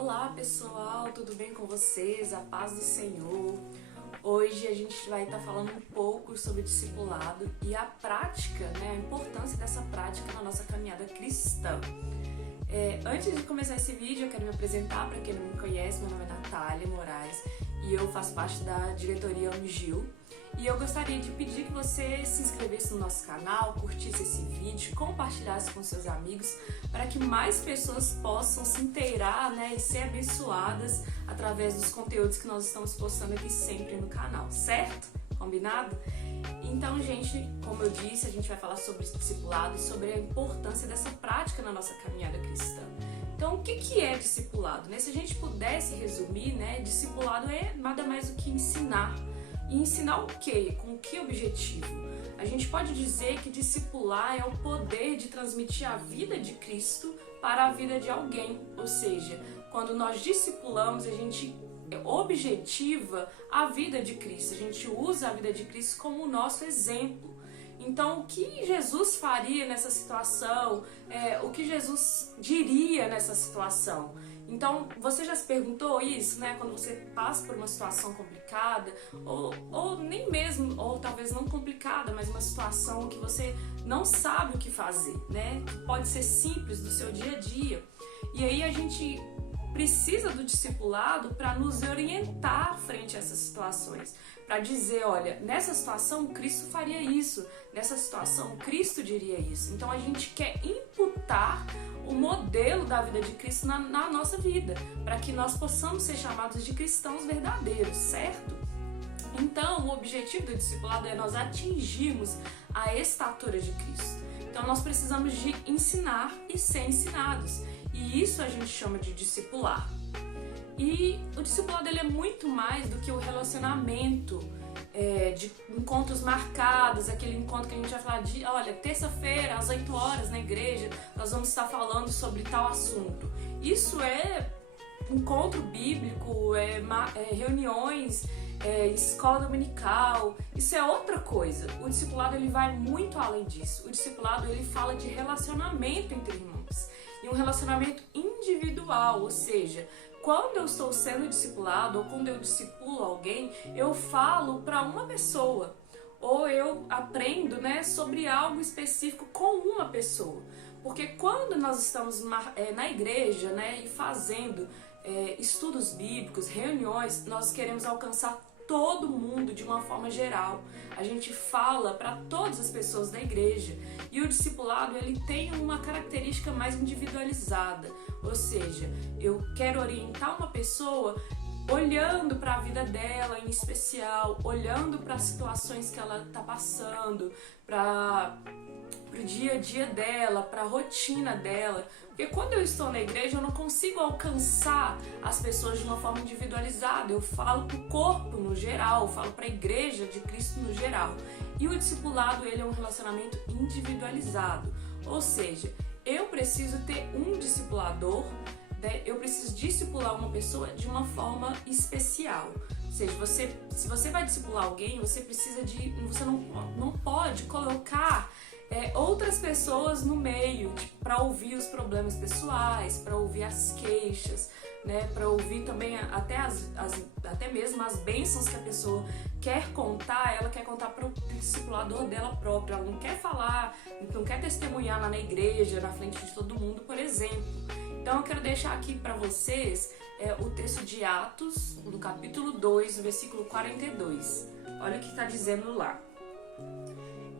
Olá pessoal, tudo bem com vocês? A paz do Senhor. Hoje a gente vai estar falando um pouco sobre discipulado e a prática, a importância dessa prática na nossa caminhada cristã. Antes de começar esse vídeo, eu quero me apresentar. Para quem não me conhece, meu nome é Natália Moraes e eu faço parte da diretoria Unigil. E eu gostaria de pedir que você se inscrevesse no nosso canal, curtisse esse vídeo, compartilhasse com seus amigos, para que mais pessoas possam se inteirar, e ser abençoadas através dos conteúdos que nós estamos postando aqui sempre no canal, certo? Combinado? Então, gente, como eu disse, a gente vai falar sobre discipulado e sobre a importância dessa prática na nossa caminhada cristã. Então, o que é discipulado? Se a gente pudesse resumir, discipulado é nada mais do que ensinar. E ensinar o quê? Com que objetivo? A gente pode dizer que discipular é o poder de transmitir a vida de Cristo para a vida de alguém. Ou seja, quando nós discipulamos, a gente objetiva a vida de Cristo. A gente usa a vida de Cristo como o nosso exemplo. Então, o que Jesus faria nessa situação? O que Jesus diria nessa situação? Então, você já se perguntou isso, quando você passa por uma situação complicada, ou nem mesmo, ou talvez não complicada, mas uma situação que você não sabe o que fazer, que pode ser simples do seu dia a dia. E aí a gente precisa do discipulado para nos orientar frente a essas situações, para dizer, olha, nessa situação Cristo faria isso, nessa situação Cristo diria isso. Então a gente quer imputar o modelo da vida de Cristo na nossa vida, para que nós possamos ser chamados de cristãos verdadeiros, certo? Então o objetivo do discipulado é nós atingirmos a estatura de Cristo. Então nós precisamos de ensinar e ser ensinados. E isso a gente chama de discipular. E o discipulado ele é muito mais do que o relacionamento de encontros marcados, aquele encontro que a gente vai falar de, olha, terça-feira às 8 horas na igreja nós vamos estar falando sobre tal assunto. Isso é encontro bíblico, reuniões, escola dominical, isso é outra coisa. O discipulado ele vai muito além disso. O discipulado ele fala de relacionamento entre irmãos e um relacionamento individual, ou seja, quando eu estou sendo discipulado ou quando eu discipulo alguém, eu falo para uma pessoa ou eu aprendo sobre algo específico com uma pessoa. Porque quando nós estamos na igreja e fazendo estudos bíblicos, reuniões, nós queremos alcançar todo mundo de uma forma geral. A gente fala para todas as pessoas da igreja. E o discipulado ele tem uma característica mais individualizada. Ou seja, eu quero orientar uma pessoa olhando para a vida dela em especial, olhando para as situações que ela está passando, para o dia a dia dela, para a rotina dela. Porque quando eu estou na igreja eu não consigo alcançar as pessoas de uma forma individualizada. Eu falo para o corpo no geral, eu falo para a igreja de Cristo no geral. E o discipulado ele é um relacionamento individualizado. Ou seja, eu preciso ter um discipulador, eu preciso discipular uma pessoa de uma forma especial. Ou seja, se você vai discipular alguém, você não pode colocar outras pessoas no meio, para ouvir os problemas pessoais, para ouvir as queixas, para ouvir também até mesmo as bênçãos que a pessoa quer contar. Ela quer contar para o discipulador dela própria, ela não quer falar, não quer testemunhar lá na igreja, na frente de todo mundo, por exemplo. Então eu quero deixar aqui para vocês o texto de Atos, do capítulo 2, versículo 42. Olha o que está dizendo lá.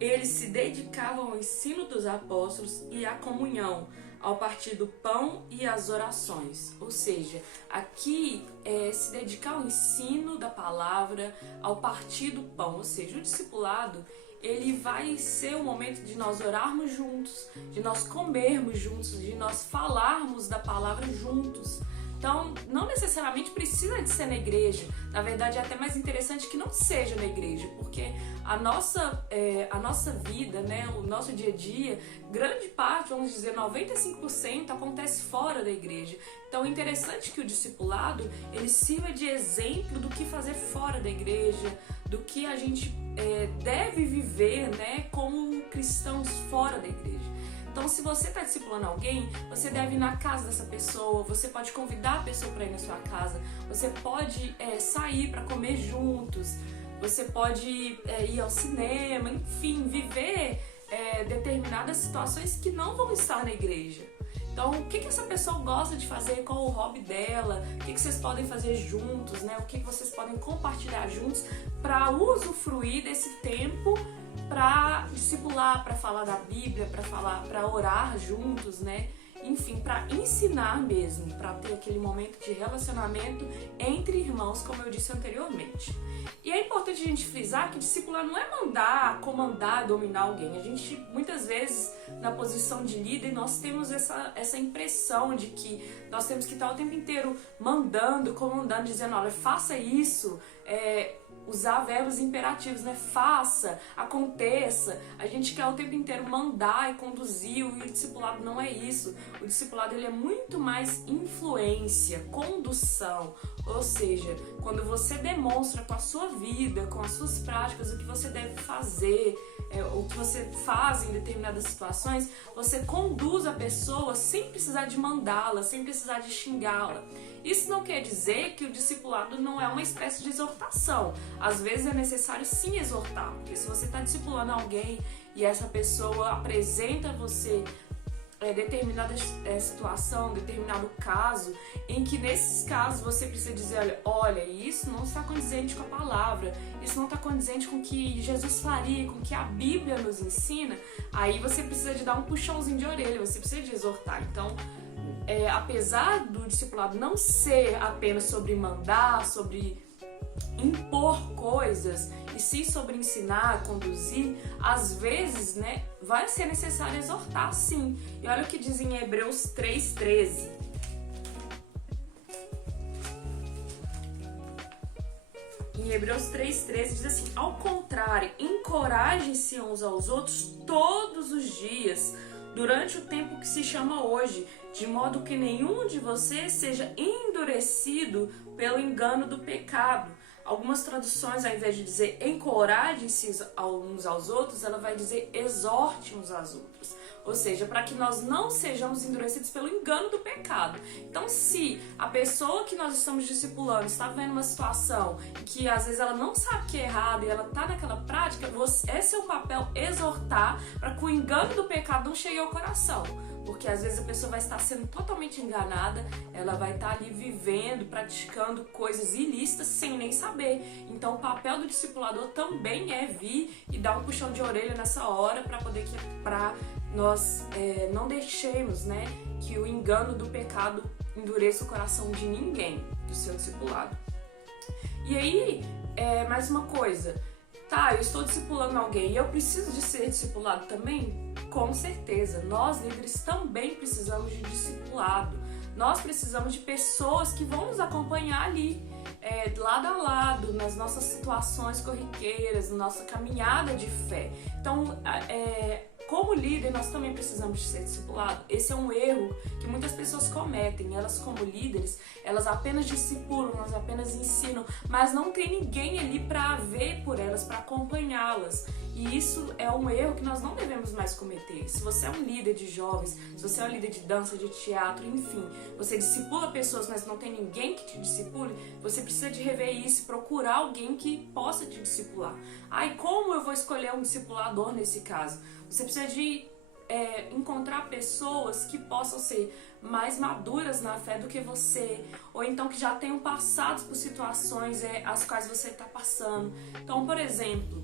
Eles se dedicavam ao ensino dos apóstolos e à comunhão, ao partir do pão e às orações. Ou seja, aqui se dedicar ao ensino da palavra, ao partir do pão. Ou seja, o discipulado ele vai ser o momento de nós orarmos juntos, de nós comermos juntos, de nós falarmos da palavra juntos. Então, não necessariamente precisa de ser na igreja. Na verdade, é até mais interessante que não seja na igreja, porque a nossa vida, o nosso dia a dia, grande parte, vamos dizer 95%, acontece fora da igreja. Então, é interessante que o discipulado ele sirva de exemplo do que fazer fora da igreja, do que a gente deve viver como cristãos fora da igreja. Então, se você está discipulando alguém, você deve ir na casa dessa pessoa, você pode convidar a pessoa para ir na sua casa, você pode sair para comer juntos, você pode ir ao cinema, enfim, viver determinadas situações que não vão estar na igreja. Então, o que essa pessoa gosta de fazer, qual o hobby dela, o que vocês podem fazer juntos, né? O que vocês podem compartilhar juntos para usufruir desse tempo para discipular, para falar da Bíblia, para orar juntos, né? Enfim, para ensinar mesmo, para ter aquele momento de relacionamento entre irmãos, como eu disse anteriormente. E é importante a gente frisar que discipular não é mandar, comandar, dominar alguém. A gente, muitas vezes, na posição de líder, nós temos essa impressão de que nós temos que estar o tempo inteiro mandando, comandando, dizendo, olha, faça isso, usar verbos imperativos, né? Faça, aconteça. A gente quer o tempo inteiro mandar e conduzir, e o discipulado não é isso. O discipulado ele é muito mais influência, condução. Ou seja, quando você demonstra com a sua vida, com as suas práticas, o que você deve fazer, o que você faz em determinadas situações, você conduz a pessoa sem precisar de mandá-la, sem precisar de xingá-la. Isso não quer dizer que o discipulado não é uma espécie de exortação. Às vezes é necessário sim exortar, porque se você está discipulando alguém e essa pessoa apresenta a você determinada situação, determinado caso, em que nesses casos você precisa dizer, olha, isso não está condizente com a palavra, isso não está condizente com o que Jesus faria, com o que a Bíblia nos ensina, aí você precisa de dar um puxãozinho de orelha, você precisa de exortar. Então, apesar do discipulado não ser apenas sobre mandar, sobre impor coisas, e sim sobre ensinar, conduzir, às vezes, né, vai ser necessário exortar, sim. E olha o que diz em Hebreus 3:13. Em Hebreus 3:13 diz assim, ao contrário, encorajem-se uns aos outros todos os dias, durante o tempo que se chama hoje, de modo que nenhum de vocês seja endurecido pelo engano do pecado. Algumas traduções, ao invés de dizer encorajem-se uns aos outros, ela vai dizer exorte uns aos outros. Ou seja, para que nós não sejamos endurecidos pelo engano do pecado. Então, se a pessoa que nós estamos discipulando está vivendo uma situação que às vezes ela não sabe que é errado e ela está naquela prática, esse é o papel exortar para que o engano do pecado não chegue ao coração. Porque às vezes a pessoa vai estar sendo totalmente enganada, ela vai estar ali vivendo, praticando coisas ilícitas sem nem saber. Então o papel do discipulador também é vir e dar um puxão de orelha nessa hora para nós não deixemos, né, que o engano do pecado endureça o coração de ninguém, do seu discipulado. E aí, mais uma coisa, eu estou discipulando alguém e eu preciso de ser discipulado também? Com certeza, nós líderes também precisamos de discipulado. Nós precisamos de pessoas que vão nos acompanhar ali, lado a lado, nas nossas situações corriqueiras, na nossa caminhada de fé. Então, como líder, nós também precisamos de ser discipulados. Esse é um erro que muitas pessoas cometem. Elas, como líderes, elas apenas discipulam, elas apenas ensinam, mas não tem ninguém ali para ver por elas, para acompanhá-las. E isso é um erro que nós não devemos mais cometer. Se você é um líder de jovens, se você é um líder de dança, de teatro, enfim, você discipula pessoas, mas não tem ninguém que te discipule, você precisa de rever isso e procurar alguém que possa te discipular. E como eu vou escolher um discipulador nesse caso? Você precisa de encontrar pessoas que possam ser mais maduras na fé do que você, ou então que já tenham passado por situações as quais você está passando. Então, por exemplo,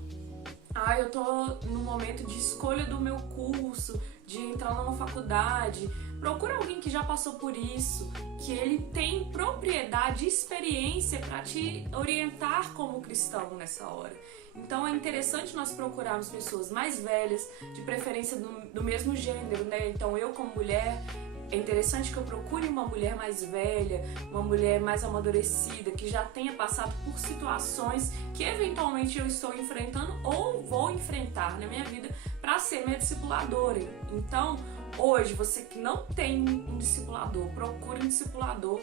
eu tô no momento de escolha do meu curso, de entrar numa faculdade. Procura alguém que já passou por isso, que ele tem propriedade e experiência para te orientar como cristão nessa hora. Então é interessante nós procurarmos pessoas mais velhas, de preferência do mesmo gênero, né? Então eu como mulher, é interessante que eu procure uma mulher mais velha, uma mulher mais amadurecida, que já tenha passado por situações que eventualmente eu estou enfrentando ou vou enfrentar na minha vida para ser minha discipuladora. Então, hoje, você que não tem um discipulador, procure um discipulador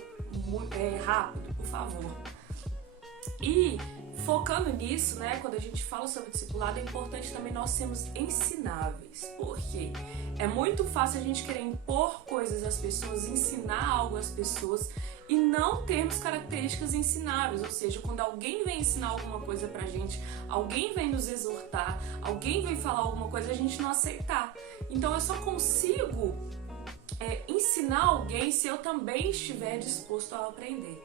rápido, por favor. E focando nisso, né, quando a gente fala sobre discipulado, é importante também nós sermos ensináveis, porque é muito fácil a gente querer impor coisas às pessoas, ensinar algo às pessoas e não termos características ensináveis, ou seja, quando alguém vem ensinar alguma coisa pra gente, alguém vem nos exortar, alguém vem falar alguma coisa, a gente não aceitar. Então eu só consigo ensinar alguém se eu também estiver disposto a aprender.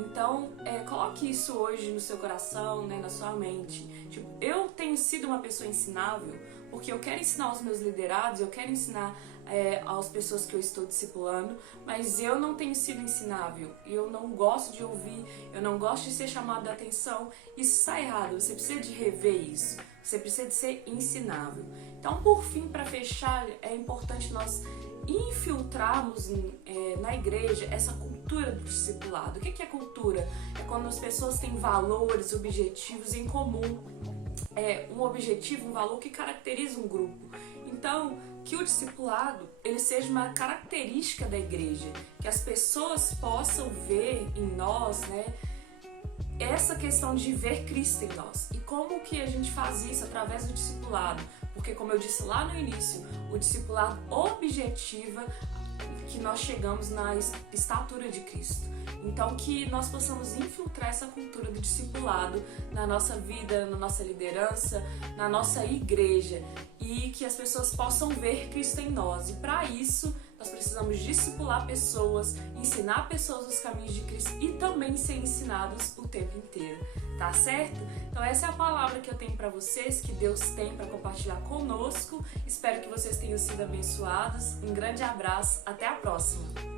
Então, coloque isso hoje no seu coração, né, na sua mente. Tipo, eu tenho sido uma pessoa ensinável porque eu quero ensinar aos meus liderados, eu quero ensinar às pessoas que eu estou discipulando, mas eu não tenho sido ensinável. Eu não gosto de ouvir, eu não gosto de ser chamado de atenção. Isso está errado, você precisa de rever isso. Você precisa de ser ensinável. Então, por fim, para fechar, é importante nós infiltrarmos na igreja essa cultura do discipulado. O que é cultura? É quando as pessoas têm valores, objetivos em comum. Um objetivo, um valor que caracteriza um grupo. Então, que o discipulado ele seja uma característica da igreja, que as pessoas possam ver em nós, né, essa questão de ver Cristo em nós. E como que a gente faz isso? Através do discipulado. Porque, como eu disse lá no início, o discipulado objetiva que nós chegamos na estatura de Cristo. Então, que nós possamos infiltrar essa cultura do discipulado na nossa vida, na nossa liderança, na nossa igreja, e que as pessoas possam ver Cristo em nós. E para isso, nós precisamos discipular pessoas, ensinar pessoas os caminhos de Cristo e também ser ensinados o tempo inteiro, tá certo? Então essa é a palavra que eu tenho para vocês, que Deus tem para compartilhar conosco. Espero que vocês tenham sido abençoados. Um grande abraço, até a próxima!